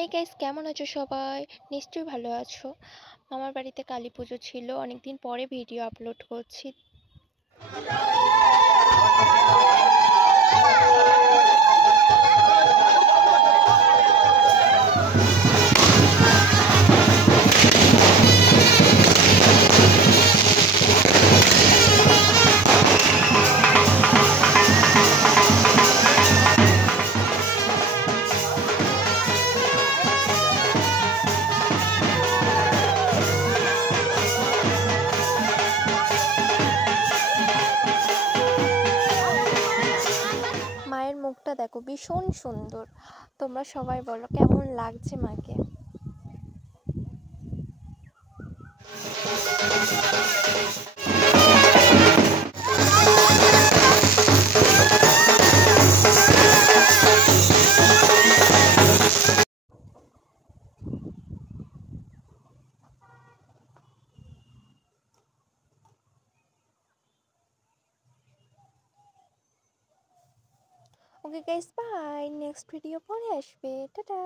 Hey guys, কেমন আছো সবাই? নিশ্চয়ই ভালো আছো। আমার বাড়িতে কালী পুজো ছিল, অনেকদিন পরে ভিডিও আপলোড করছি। মায়ের মুখটা দেখো, ভীষণ সুন্দর। তোমরা সবাই বলো কেমন লাগছে মাকে। Okay guys, bye. Next video পরে আসবে। টাটা।